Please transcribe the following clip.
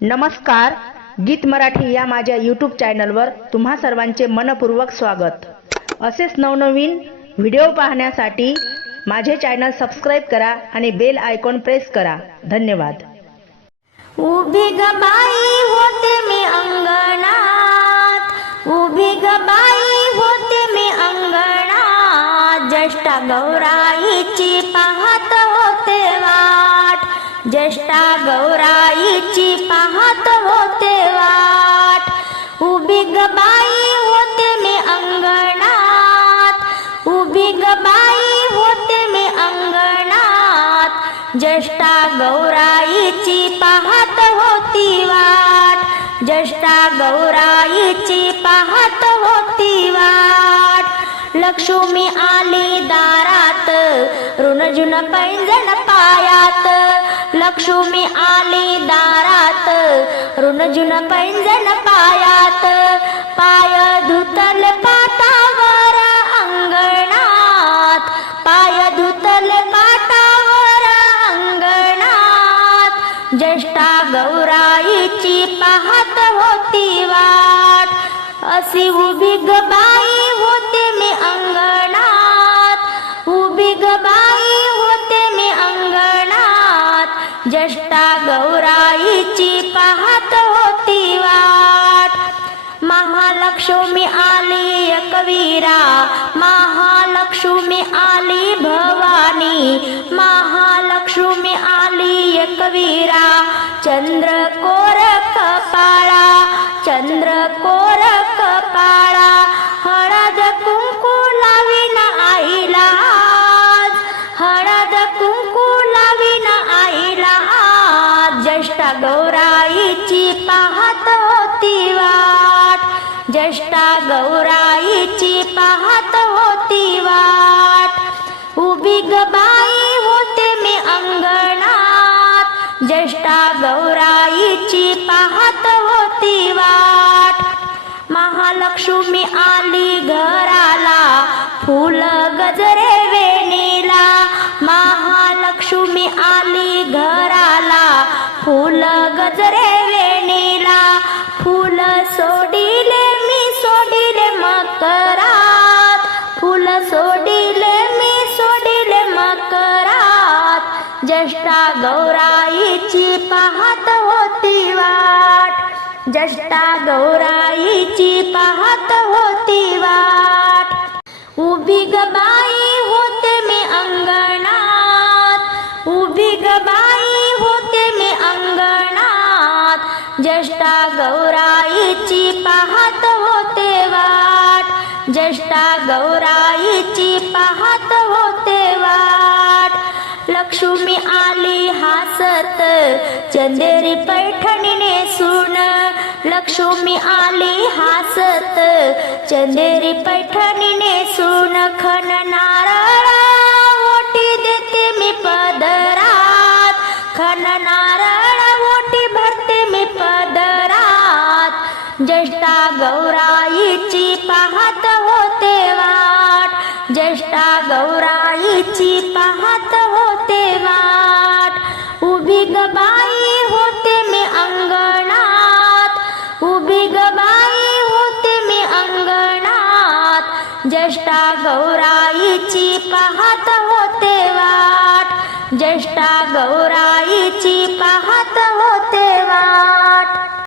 नमस्कार गीत मराठी या माझ्या यूट्यूब चॅनलवर तुम्हा सर्वांचे मनपूर्वक स्वागत. असेच नवनवीन व्हिडिओ पाहण्यासाठी माझे चॅनल सबस्क्राईब करा आणि बेल आयकॉन प्रेस करा. धन्यवाद. उभी गबाई होते मी अंगणात. उभी गबाई होते मी अंगणात. ज्येष्ठा गौराईची पाहत होते वाट. ज्येष्ठा गौराईची उभी गबाई बाई होते मी अंगणात. ज्येष्ठा गौराईची पाहत होती वाट. ज्येष्ठा गौराईची पाहत होती वाट. लक्ष्मी आली दारात ऋणजुन पैंजण पायात. लक्ष्मी आली दारात ऋणजुन पैंजण पायात. पाय धुतल पाटावर तिची पाहत होती वाट. अशी उभी ग बाई होते मी अंगणात. उभी ग बाई होते मी अंगणात. ज्येष्ठा गौराईची पाहत होती वाट. महालक्ष्मी आली कवीरा महालक्ष्मी आली भवानी. महालक्ष्मी आली कवीरा चंद्र कोर चंद्र कोर कपाळा हळद कुंकू लावीन आईला आज. हळद कुंकू लावीन आईला आज. ज्येष्ठा गौराईची पाहत होती वाट. ज्येष्ठा गौराईची पाहत होती वाट. उभी गबा लक्ष्मी आली घराला फुल गजरे वेणीला. महालक्ष्मी आली घराला फुल गजरे वेणीला. फुल सोडिले मी सोडिले मकरात. फुल सोडिले मी सोडिले मकरात. ज्येष्ठा गौराईची पाहत होती वा जष्टा गौराईची पाहत होती वाट. उभी गबाई होते मी अंगणात. उभी गबाई होते मी अंगणात. जष्टा गौराईची पाहत होते वाट. जष्टा गौराईची पाहत होते वाट. लक्ष्मी आली हासत चंदेरी पैठणीने सुन लक्ष्मी आली हासत चंदेरी पैठणीने सुन खन नारळा ओटी देते मी पदरात. खन नारळा ओटी भरते मी पदरात. ज्येष्ठा गौराईची पाहत होते वाट. ज्येष्ठा गौराईची पाहत होते वाट. उभी गबा गौराईची पाहत होते वाट. ज्येष्ठा गौराईची पाहत होते